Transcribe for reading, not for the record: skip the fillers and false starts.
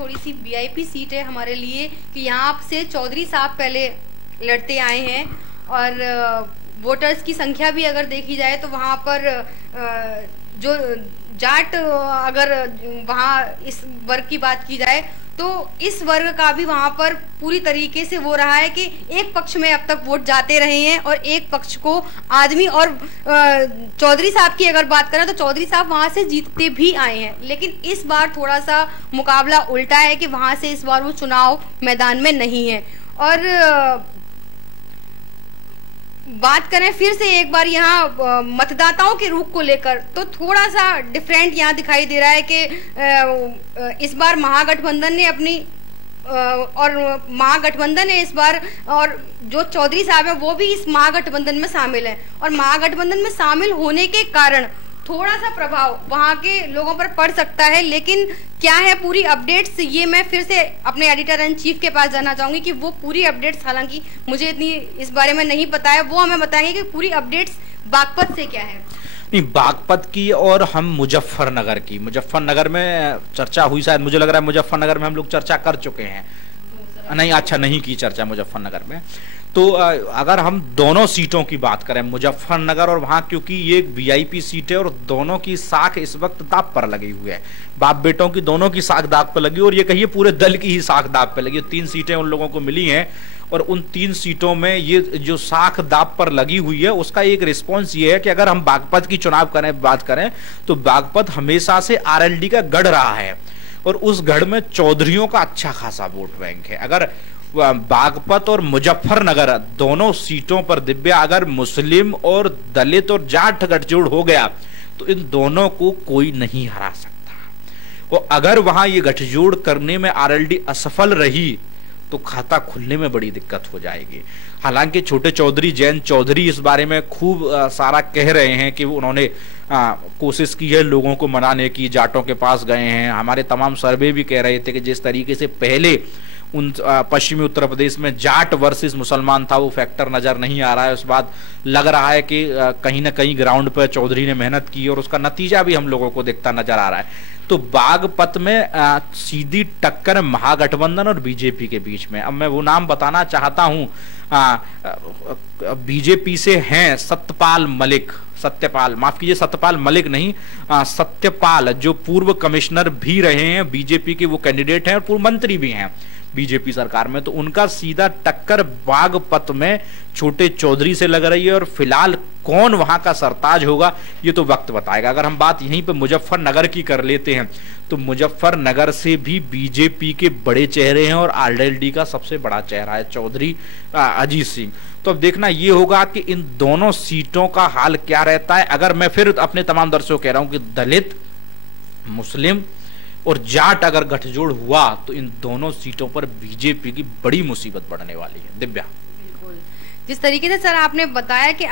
थोड़ी सी VIP seat है हमारे लिए कि यहाँ से चौधरी साहब पहले लड़ते आए हैं और वोटर्स की संख्या भी अगर देखी जाए तो वहाँ पर जो जाट अगर वहाँ इस वर्ग की बात की जाए तो इस वर्ग का भी वहां पर पूरी तरीके से वो रहा है कि एक पक्ष में अब तक वोट जाते रहे हैं और एक पक्ष को आदमी। और चौधरी साहब की अगर बात करें तो चौधरी साहब वहां से जीतते भी आए हैं, लेकिन इस बार थोड़ा सा मुकाबला उल्टा है कि वहां से इस बार वो चुनाव मैदान में नहीं है। और बात करें फिर से एक बार यहाँ मतदाताओं के रुख को लेकर तो थोड़ा सा डिफरेंट यहाँ दिखाई दे रहा है कि इस बार महागठबंधन ने अपनी और महागठबंधन है इस बार, और जो चौधरी साहब है वो भी इस महागठबंधन में शामिल है और महागठबंधन में शामिल होने के कारण थोड़ा सा प्रभाव वहां के लोगों पर पड़ सकता है। लेकिन क्या है पूरी अपडेट्स, ये मैं फिर से अपने एडिटर इन चीफ के पास जाना चाहूंगी कि वो पूरी अपडेट्स, हालांकि मुझे इतनी इस बारे में नहीं पता है, वो हमें बताएंगे कि पूरी अपडेट्स बागपत से क्या है। नहीं, बागपत की और हम मुजफ्फरनगर की, मुजफ्फरनगर में चर्चा हुई, शायद मुझे लग रहा है मुजफ्फरनगर में हम लोग चर्चा कर चुके हैं। नहीं, अच्छा नहीं की चर्चा मुजफ्फरनगर में। तो अगर हम दोनों सीटों की बात करें मुजफ्फरनगर और वहां, क्योंकि ये वीआईपी सीट है और दोनों की साख इस वक्त दांव पर लगी हुई है, बाप बेटों की दोनों की साख दांव पर लगी और ये कहिए पूरे दल की ही साख दांव पर लगी। 3 सीटें उन लोगों को मिली हैं और उन 3 सीटों में ये जो साख दांव पर लगी हुई है उसका एक रिस्पॉन्स ये है कि अगर हम बागपत की चुनाव बात करें तो बागपत हमेशा से आरएलडी का गढ़ रहा है और उस गढ़ में चौधरियों का अच्छा खासा वोट बैंक है। अगर बागपत और मुजफ्फरनगर दोनों सीटों पर दिव्या अगर मुस्लिम और दलित और जाट गठजोड़ हो गया तो इन दोनों को कोई नहीं हरा सकता। और अगर वहां ये गठजोड़ करने में आरएलडी असफल रही तो खाता खुलने में बड़ी दिक्कत हो जाएगी। हालांकि छोटे चौधरी, जैन चौधरी इस बारे में खूब सारा कह रहे हैं कि उन्होंने कोशिश की है लोगों को मनाने की, जाटों के पास गए हैं। हमारे तमाम सर्वे भी कह रहे थे कि जिस तरीके से पहले उन पश्चिमी उत्तर प्रदेश में जाट वर्सेस मुसलमान था वो फैक्टर नजर नहीं आ रहा है। उस बात लग रहा है कि कहीं ना कहीं ग्राउंड पर चौधरी ने मेहनत की और उसका नतीजा भी हम लोगों को दिखता नजर आ रहा है। तो बागपत में सीधी टक्कर महागठबंधन और बीजेपी के बीच में। अब मैं वो नाम बताना चाहता हूं, बीजेपी से हैं सत्यपाल मलिक नहीं, सत्यपाल जो पूर्व कमिश्नर भी रहे हैं बीजेपी के, वो कैंडिडेट हैं और पूर्व मंत्री भी हैं बीजेपी सरकार में। तो उनका सीधा टक्कर बागपत में छोटे चौधरी से लग रही है और फिलहाल कौन वहां का सरताज होगा ये तो वक्त बताएगा। अगर हम बात यहीं पे मुजफ्फरनगर की कर लेते हैं तो मुजफ्फरनगर से भी बीजेपी के बड़े चेहरे हैं और आरएलडी का सबसे बड़ा चेहरा है चौधरी अजीत सिंह। तो अब देखना ये होगा कि इन दोनों सीटों का हाल क्या रहता है। अगर मैं फिर अपने तमाम दर्शकों को कह रहा हूं कि दलित, मुस्लिम और जाट अगर गठजोड़ हुआ तो इन दोनों सीटों पर बीजेपी की बड़ी मुसीबत बढ़ने वाली है। दिव्या, बिल्कुल जिस तरीके से सर आपने बताया कि